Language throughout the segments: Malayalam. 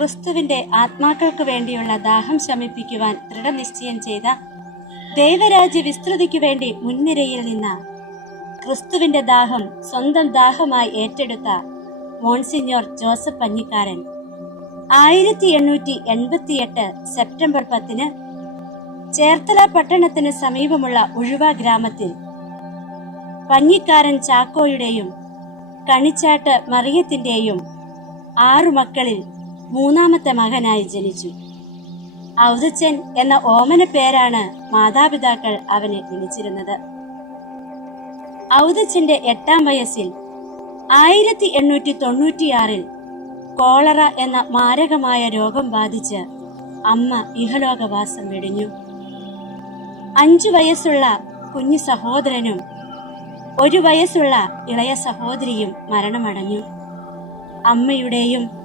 ക്രിസ്തുവിന്റെ ആത്മാക്കൾക്ക് വേണ്ടിയുള്ള ദാഹം ശമിപ്പിക്കുവാൻ ദൃഢനിശ്ചയം ചെയ്ത ദൈവരാജ്യ വിസ്തൃതിക്കു വേണ്ടി മുൻനിരയിൽ നിന്ന ക്രിസ്തുവിന്റെ ദാഹം സ്വന്തം ദാഹമായി ഏറ്റെടുത്ത മോൺസിഞ്ഞോർ ജോസഫ് പഞ്ഞിക്കാരൻ. ആയിരത്തി എണ്ണൂറ്റി എൺപത്തിയെട്ട് സെപ്റ്റംബർ പത്തിന് ചേർത്തല പട്ടണത്തിന് സമീപമുള്ള ഉഴുവ ഗ്രാമത്തിൽ പഞ്ഞിക്കാരൻ ചാക്കോയുടെയും കണിച്ചാട്ട് മറിയത്തിന്റെയും ആറു മക്കളിൽ മൂന്നാമത്തെ മകനായി ജനിച്ചു. ഔദച്ചൻ എന്ന ഓമന പേരാണ് മാതാപിതാക്കൾ അവനെ വിളിച്ചിരുന്നത് ഔദച്ചന്റെ എട്ടാം വയസ്സിൽ ആയിരത്തി എണ്ണൂറ്റി തൊണ്ണൂറ്റിയാറിൽ കോളറ എന്ന മാരകമായ രോഗം ബാധിച്ച് അമ്മ ഇഹലോകവാസം വെടിഞ്ഞു. അഞ്ചു വയസ്സുള്ള കുഞ്ഞു സഹോദരനും ഒരു വയസ്സുള്ള ഇളയ സഹോദരിയും മരണമടഞ്ഞു. അമ്മയുടെയും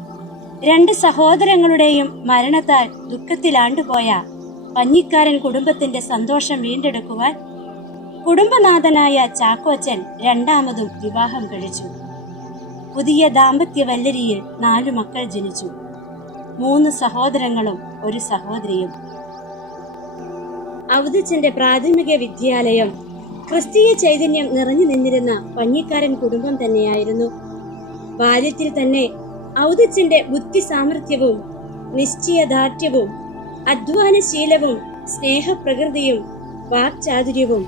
രണ്ട് സഹോദരങ്ങളുടെയും മരണത്താൽ ദുഃഖത്തിലാണ്ടുപോയ പഞ്ഞിക്കാരൻ കുടുംബത്തിന്റെ സന്തോഷം വീണ്ടെടുക്കുവാൻ കുടുംബനാഥനായ ചാക്കോച്ചൻ രണ്ടാമതും വിവാഹം കഴിച്ചു. പുതിയ ദാമ്പത്യ വല്ലരിയിൽ നാലു മക്കൾ ജനിച്ചു. മൂന്ന് സഹോദരങ്ങളും ഒരു സഹോദരിയും. അവധിച്ചന്റെ പ്രാഥമിക വിദ്യാലയം ക്രിസ്തീയ ചൈതന്യം നിറഞ്ഞു നിന്നിരുന്ന പഞ്ഞിക്കാരൻ കുടുംബം തന്നെയായിരുന്നു. ബാല്യത്തിൽ തന്നെ ഔദച്ചന്റെ ബുദ്ധി സാമർഥ്യവും നിശ്ചയദാർഢ്യവും അധ്വാനശീലവും സ്നേഹപ്രകൃതിയും വാക്ചാതുര്യവും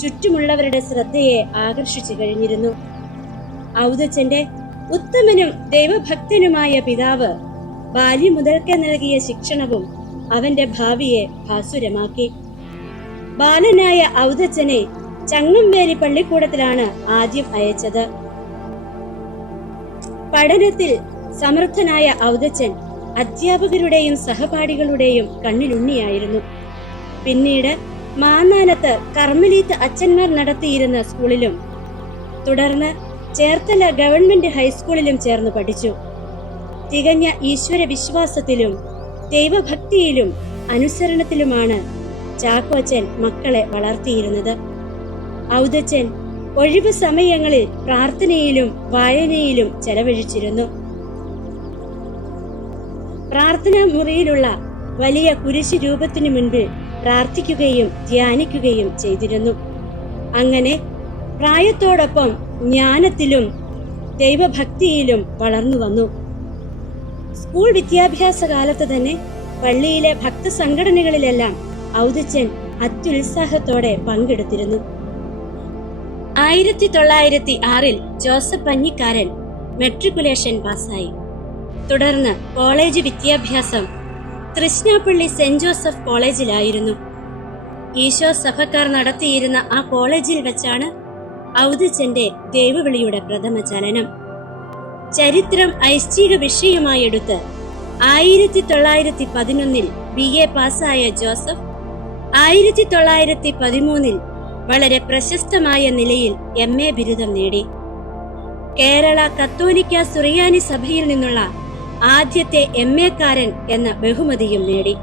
ചുറ്റുമുള്ളവരുടെ ശ്രദ്ധയെ ആകർഷിച്ചു കഴിഞ്ഞിരുന്നു. ഔദച്ചന്റെ ഉത്തമനും ദൈവഭക്തനുമായ പിതാവ് ബാല്യം മുതൽക്കേ നൽകിയ ശിക്ഷണവും അവന്റെ ഭാവിയെ ഭാസുരമാക്കി. ബാലനായ ഔദച്ചനെ ചങ്ങംവേലി പള്ളിക്കൂടത്തിലാണ് ആദ്യം അയച്ചത്. പഠനത്തിൽ സമർത്ഥനായ ഔദച്ചൻ അധ്യാപകരുടെയും സഹപാഠികളുടെയും കണ്ണിലുണ്ണിയായിരുന്നു. പിന്നീട് മാന്നാനത്ത് കർമ്മലീത്ത് അച്ഛന്മാർ നടത്തിയിരുന്ന സ്കൂളിലും തുടർന്ന് ചേർത്തല ഗവൺമെന്റ് ഹൈസ്കൂളിലും ചേർന്ന് പഠിച്ചു. തികഞ്ഞ ഈശ്വര വിശ്വാസത്തിലും ദൈവഭക്തിയിലും അനുസരണത്തിലുമാണ് ചാക്കോച്ചൻ മക്കളെ വളർത്തിയിരുന്നത്. ഔദച്ചൻ ഒഴിവ് സമയങ്ങളിൽ പ്രാർത്ഥനയിലും വായനയിലും ചെലവഴിച്ചിരുന്നു. പ്രാർത്ഥനാ മുറിയിലുള്ള വലിയ കുരിശ് രൂപത്തിനു മുൻപിൽ പ്രാർത്ഥിക്കുകയും ധ്യാനിക്കുകയും ചെയ്തിരുന്നു. അങ്ങനെ പ്രായത്തോടൊപ്പം ജ്ഞാനത്തിലും ദൈവഭക്തിയിലും വളർന്നു വന്നു. സ്കൂൾ വിദ്യാഭ്യാസ കാലത്ത് തന്നെ പള്ളിയിലെ ഭക്തസംഘടനകളിലെല്ലാം ഔദിച്ചൻ അത്യുത്സാഹത്തോടെ പങ്കെടുത്തിരുന്നു. ആയിരത്തി തൊള്ളായിരത്തി ആറിൽ ജോസഫ് പഞ്ഞിക്കാരൻ മെട്രിക്കുലേഷൻ പാസ്സായി. തുടർന്ന് കോളേജ് വിദ്യാഭ്യാസം തൃശ്നാപ്പള്ളി സെന്റ് ജോസഫ് കോളേജിലായിരുന്നു. ഈശോ സഭക്കാർ നടത്തിയിരുന്ന ആ കോളേജിൽ വെച്ചാണ് ഔദിച്ചന്റെ ദേവവിളിയുടെ പ്രഥമ ചലനം. ചരിത്രം ഐശ്ചിക വിഷയമായി എടുത്ത് ആയിരത്തി തൊള്ളായിരത്തി പതിനൊന്നിൽ ബി എ പാസ്സായ ജോസഫ് ആയിരത്തി തൊള്ളായിരത്തി പതിമൂന്നിൽ വളരെ പ്രശസ്തമായ നിലയിൽ എം എ ബിരുദം നേടി. കേരള കത്തോലിക്ക സുറിയാനി സഭയിൽ നിന്നുള്ള ആദ്യത്തെ എം എക്കാരൻ എന്ന ബഹുമതിയും നേടി.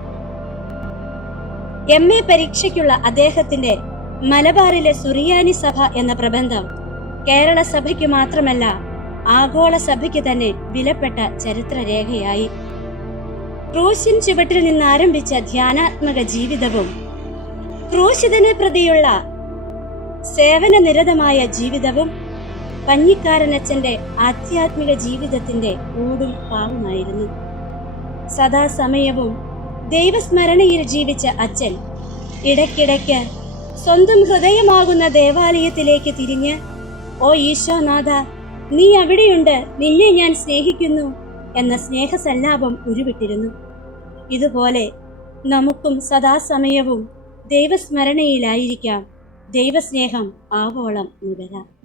എം എ പരീക്ഷയ്ക്കുള്ള അദ്ദേഹത്തിന്റെ മലബാറിലെ സുറിയാനി സഭ എന്ന പ്രബന്ധം കേരള സഭയ്ക്ക് മാത്രമല്ല ആഗോള സഭയ്ക്ക് തന്നെ വിലപ്പെട്ട ചരിത്രരേഖയായി. ക്രൂശിൻ ചുവട്ടിൽ നിന്ന് ആരംഭിച്ച ധ്യാനാത്മക ജീവിതവും ക്രൂശിതനെ പ്രതിയുള്ള സേവന നിരതമായ ജീവിതവും പഞ്ഞിക്കാരനച്ഛന്റെ ആധ്യാത്മിക ജീവിതത്തിന്റെ ഊടും പാവുമായിരുന്നു. സദാസമയവും ദൈവസ്മരണയിൽ ജീവിച്ച അച്ഛൻ ഇടയ്ക്കിടയ്ക്ക് സ്വന്തം ഹൃദയമാകുന്ന ദേവാലയത്തിലേക്ക് തിരിഞ്ഞ് ഓ ഈശോനാഥ നീ അവിടെയുണ്ട് നിന്നെ ഞാൻ സ്നേഹിക്കുന്നു എന്ന സ്നേഹസല്ലാപം ഉരുവിട്ടിരുന്നു. ഇതുപോലെ നമുക്കും സദാസമയവും ദൈവസ്മരണയിലായിരിക്കാം. ദൈവസ്നേഹം ആവോളം നുകരാം.